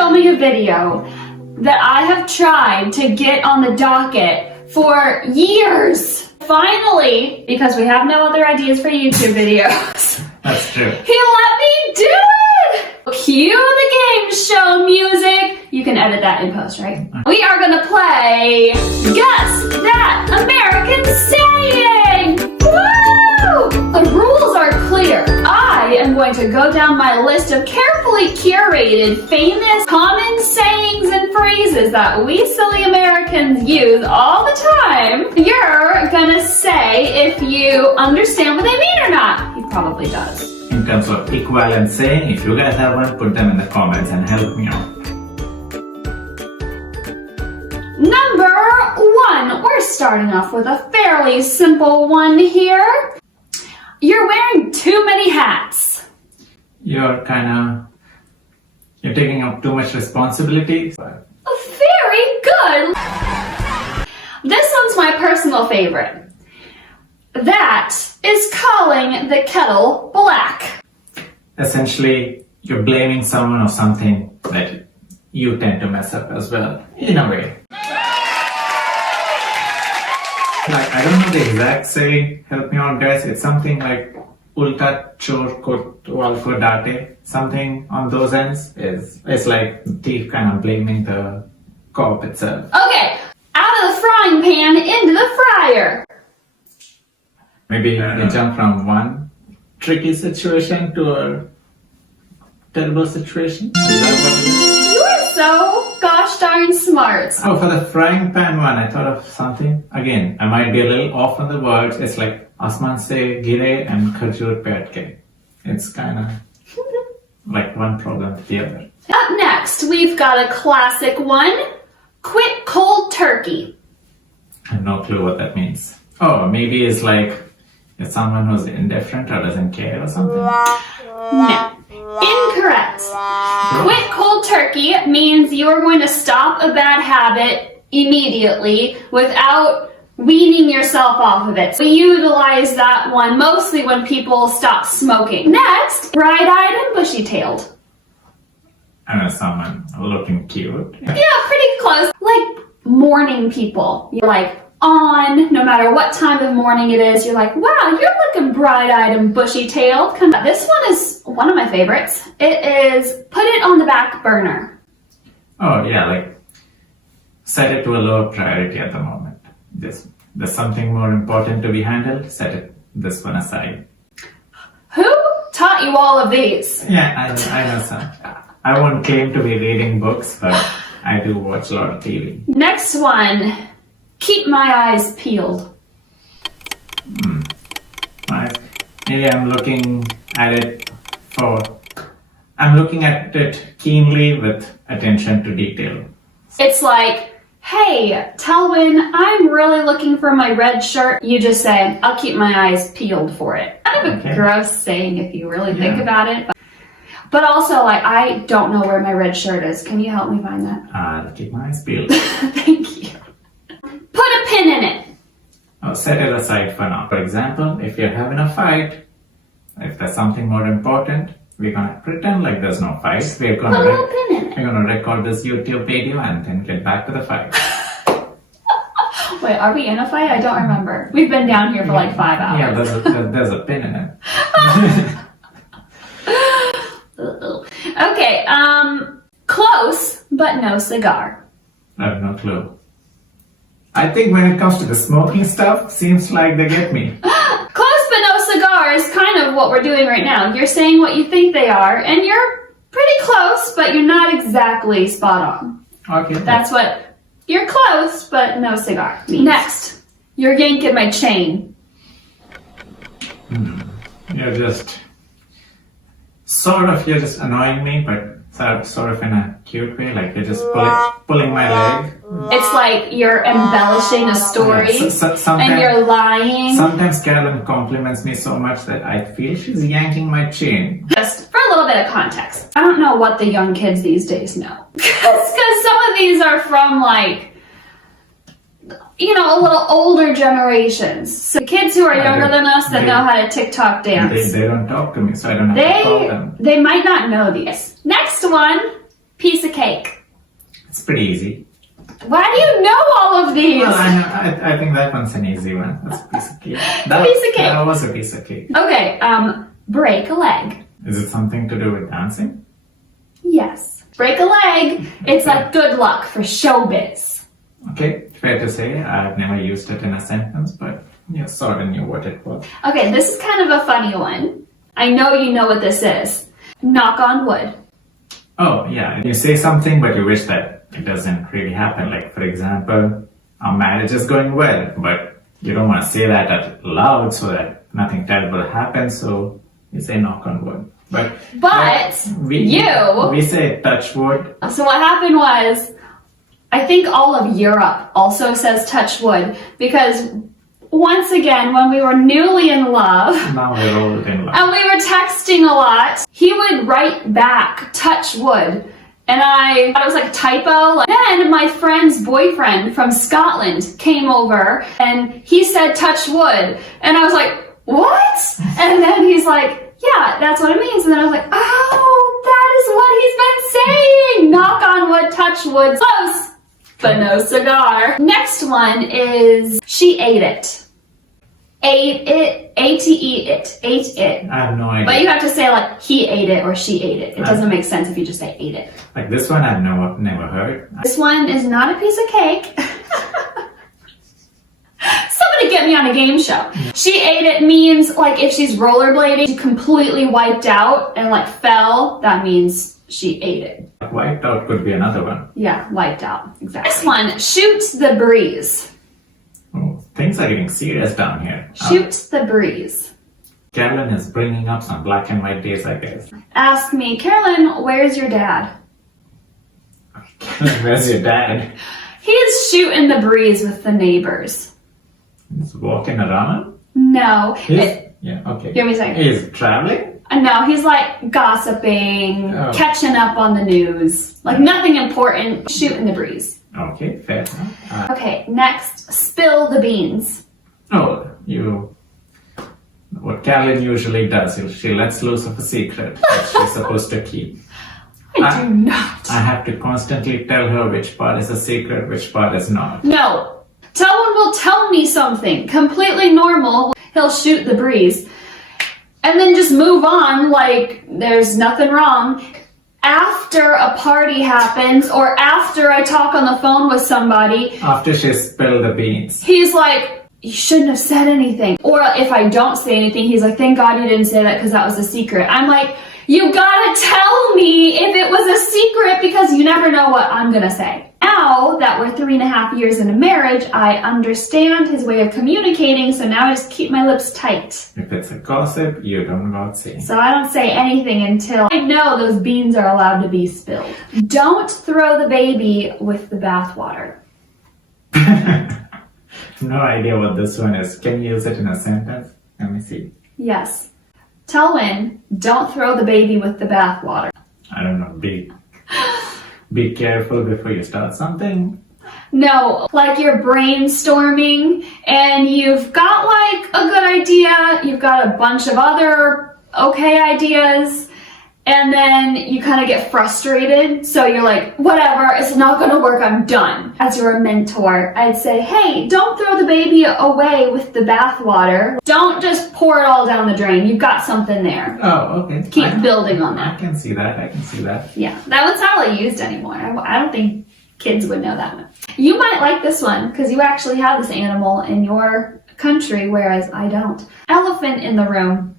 filming a video that I have tried to get on the docket for years. Finally, because we have no other ideas for YouTube videos. That's true. He let me do it! Cue the game show music. You can edit that in post, right? We are gonna play Guess That American Saying! Woo! The rules are clear. I am going to go down my list of carefully curated, famous, common sayings and phrases that we silly Americans use all the time. You're gonna say if you understand what they mean or not. He probably does. In terms of equivalent saying, if you guys have one, put them in the comments and help me out. Number one, we're starting off with a fairly simple one here. You're wearing too many hats. You're taking up too much responsibility. Very good. This one's my personal favorite. That is calling the kettle black. Essentially, you're blaming someone or something that you tend to mess up as well, in a way. Like, I don't know the exact saying, help me out guys, it's something like ulta chor kotwal ko date, something on those ends. It's like the thief kind of blaming the cop itself. Okay, out of the frying pan into the fryer. Maybe you jump from one tricky situation to a terrible situation. Is that what it is? You are so gosh darn smart. Oh, for the frying pan one, I thought of something. Again, I might be a little off on the words. It's like Asman se gire and khajur pet ke. It's kind of like one problem to the other. Up next, we've got a classic one. Quit cold turkey. I have no clue what that means. Oh, maybe it's like it's someone who's indifferent or doesn't care or something. No. Incorrect. Quit cold turkey means you're going to stop a bad habit immediately without weaning yourself off of it. We utilize that one mostly when people stop smoking. Next, bright-eyed and bushy-tailed. I know someone looking cute. Yeah, pretty close. Like morning people. You're like on, no matter what time of morning it is, you're like, wow, you're looking bright-eyed and bushy-tailed. This one is one of my favorites. It is put it on the back burner. Oh yeah, like set it to a lower priority at the moment. There's something more important to be handled, set this one aside. Who taught you all of these? Yeah, I know some. I won't claim to be reading books, but I do watch a lot of TV. Next one, keep my eyes peeled. Maybe I'm looking at it keenly with attention to detail. It's like, hey, Telwyn, I'm really looking for my red shirt. You just say, I'll keep my eyes peeled for it. Kind of a gross saying if you really think about it. But also, like, I don't know where my red shirt is. Can you help me find that? I'll keep my eyes peeled. Thank you. Put a pin in it. I'll set it aside for now. For example, if you're having a fight, if there's something more important, we're gonna pretend like there's no fight. We're Put a little pin in it. gonna record this YouTube video and then get back to the fight. Wait, are we in a fight? I don't remember. We've been down here for like 5 hours. Yeah, there's a pin in it. Okay, close, but no cigar. I have no clue. I think when it comes to the smoking stuff, seems like they get me. Close but no cigar is kind of what we're doing right now. You're saying what you think they are, and you're pretty close, but you're not exactly spot on. Okay. That's what you're close, but no cigar means. Next, you're yanking my chain. You're just annoying me, but sort of in a cute way, like you're just pulling my leg. It's like you're embellishing a story, and you're lying. Sometimes Carolyn compliments me so much that I feel she's yanking my chain. Just for a little bit of context, I don't know what the young kids these days know. Because some of these are from like, you know, a little older generations. So kids who are younger than us that know how to TikTok dance. They don't talk to me, so I don't have to call them. They might not know these. Next one, Piece of cake. It's pretty easy. Why do you know all of these? Well, I think that one's an easy one. That's a piece of cake. That was a piece of cake. Okay, break a leg. Is it something to do with dancing? Yes. Break a leg. It's like good luck for showbiz. Okay, fair to say. I've never used it in a sentence, but you sort of knew what it was. Okay, this is kind of a funny one. I know you know what this is. Knock on wood. Oh, yeah. You say something, but you wish that it doesn't really happen. Like, for example, our marriage is going well, but you don't want to say that out loud so that nothing terrible happens, so you say knock on wood. But we say touch wood. So what happened was, I think all of Europe also says touch wood, because once again, when we were newly in love, now we're old in love, and we were texting a lot, he would write back touch wood, and I thought it was like a typo. Then my friend's boyfriend from Scotland came over and he said touch wood, and I was like, what? And then he's like, yeah, that's what it means. And then I was like, oh, that is what he's been saying. Knock on wood, touch wood. Close, but no cigar. Next one is she ate it. Ate it, A-T-E-it, ate it. I have no idea. But you have to say like he ate it or she ate it. It doesn't make sense if you just say ate it. Like this one I've never heard. This one is not a piece of cake. Somebody get me on a game show. She ate it means like if she's rollerblading, she completely wiped out and like fell, that means she ate it. Wiped out could be another one. Yeah, wiped out, exactly. This one, shoot the breeze. Oh, things are getting serious down here. Shoot the breeze. Carolyn is bringing up some black and white days, I guess. Ask me, Carolyn, where's your dad? Carolyn, where's your dad? He's shooting the breeze with the neighbors. He's walking around? No. Yeah, okay. Give me a second. He's traveling? No, he's like gossiping, catching up on the news. Like nothing important, shooting the breeze. Okay, fair enough. Okay, next, spill the beans. What Carolyn usually does, she lets loose of a secret that she's supposed to keep. I do not. I have to constantly tell her which part is a secret, which part is not. No. Someone will tell me something completely normal. He'll shoot the breeze. And then just move on like there's nothing wrong. After a party happens or after I talk on the phone with somebody. After she spilled the beans. He's like, you shouldn't have said anything. Or if I don't say anything, he's like, thank God you didn't say that because that was a secret. I'm like, you gotta tell me if it was a secret because you never know what I'm gonna say. Now that we're 3.5 years in a marriage, I understand his way of communicating, so now I just keep my lips tight. If it's a gossip, you don't go out saying. So I don't say anything until I know those beans are allowed to be spilled. Don't throw the baby with the bathwater. No idea what this one is. Can you use it in a sentence? Let me see. Yes. Tell Win, don't throw the baby with the bathwater. I don't know, be careful before you start something. No, like you're brainstorming and you've got like a good idea, you've got a bunch of other okay ideas, and then you kind of get frustrated, so you're like, whatever, it's not gonna work, I'm done. As your mentor, I'd say, hey, don't throw the baby away with the bathwater. Don't just pour it all down the drain. You've got something there. Oh, okay. Keep building on that. I can see that. Yeah, that one's not really used anymore. I don't think kids would know that one. You might like this one because you actually have this animal in your country, whereas I don't. Elephant in the room.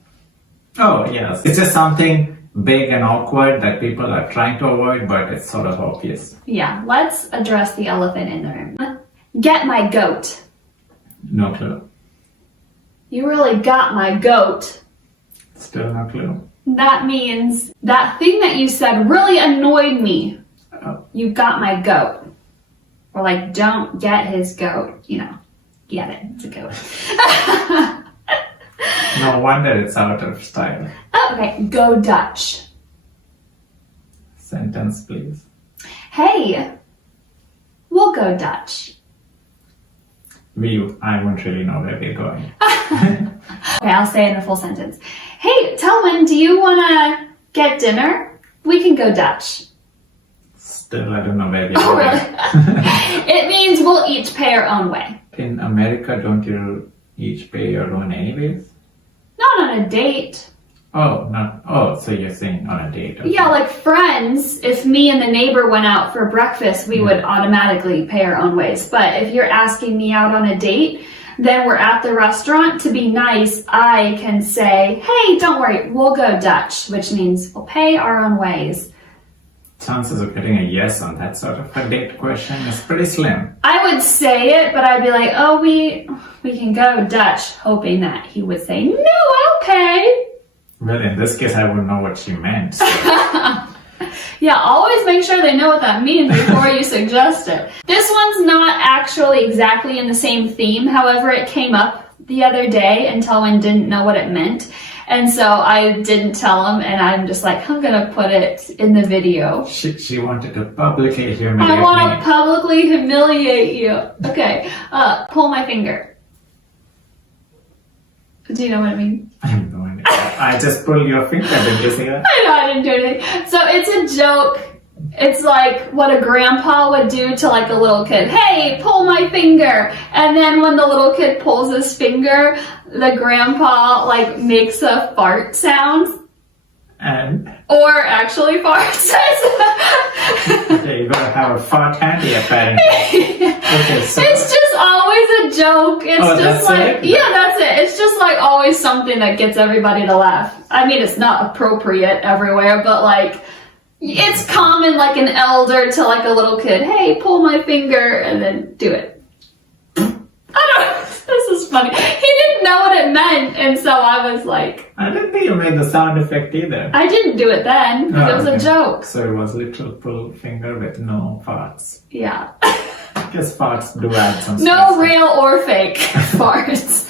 Oh, yes. It's just something big and awkward that people are trying to avoid, but it's sort of obvious. Yeah, let's address the elephant in the room. Get my goat. No clue. You really got my goat. Still no clue. That means that thing that you said really annoyed me. Oh. You got my goat. Or like, don't get his goat. You know, get it. It's a goat. No wonder it's out of style. Oh, okay, go Dutch. Sentence, please. Hey, we'll go Dutch. I won't really know where we're going. Okay, I'll say it in a full sentence. Hey, Telwyn, do you want to get dinner? We can go Dutch. Still, I don't know where we Oh, are. really? It means we'll each pay our own way. In America, don't you each pay your own anyways? Not on a date. Oh, not. Oh, so you're saying on a date? Okay. Yeah, like friends, if me and the neighbor went out for breakfast, we would automatically pay our own ways. But if you're asking me out on a date, then we're at the restaurant. To be nice, I can say, hey, don't worry, we'll go Dutch, which means we'll pay our own ways. Chances of getting a yes on that sort of a date question is pretty slim. I would say it, but I'd be like, oh, we can go Dutch, hoping that he would say, no, I'll pay. Well, in this case, I wouldn't know what she meant. So. Yeah, always make sure they know what that means before you suggest it. This one's not actually exactly in the same theme. However, it came up the other day and Telwyn didn't know what it meant. And so I didn't tell him, and I'm just like, I'm going to put it in the video. She wanted to publicly humiliate I want me. to publicly humiliate you. Okay, pull my finger. Do you know what I mean? I have no idea. I just pulled your finger, did you see that? I know, I didn't do anything. So it's a joke. It's like what a grandpa would do to like a little kid. Hey, pull my finger. And then when the little kid pulls his finger, the grandpa like makes a fart sound. And Or actually farts. okay, you gotta have a fart handy apparently. Okay, so It's just always a joke. It's Oh, just that's like, it? yeah, that's it. It's just like always something that gets everybody to laugh. I mean, it's not appropriate everywhere, but like, it's common like an elder to like a little kid, hey, pull my finger, and then do it. I don't know. This is funny. He didn't know what it meant, and so I was like, I didn't think you made the sound effect either. I didn't do it then, because it was okay. a joke. So it was literal pull finger with no farts. Yeah. I guess farts do add some No spice. real or fake farts.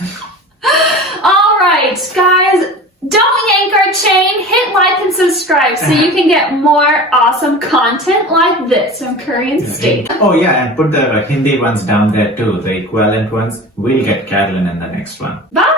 All right, guys, don't yank our chain. Hit like and subscribe so you can get more awesome content like this from Korean State. Oh yeah, and put the Hindi ones down there too, the equivalent ones. We'll get Carolyn in the next one. Bye.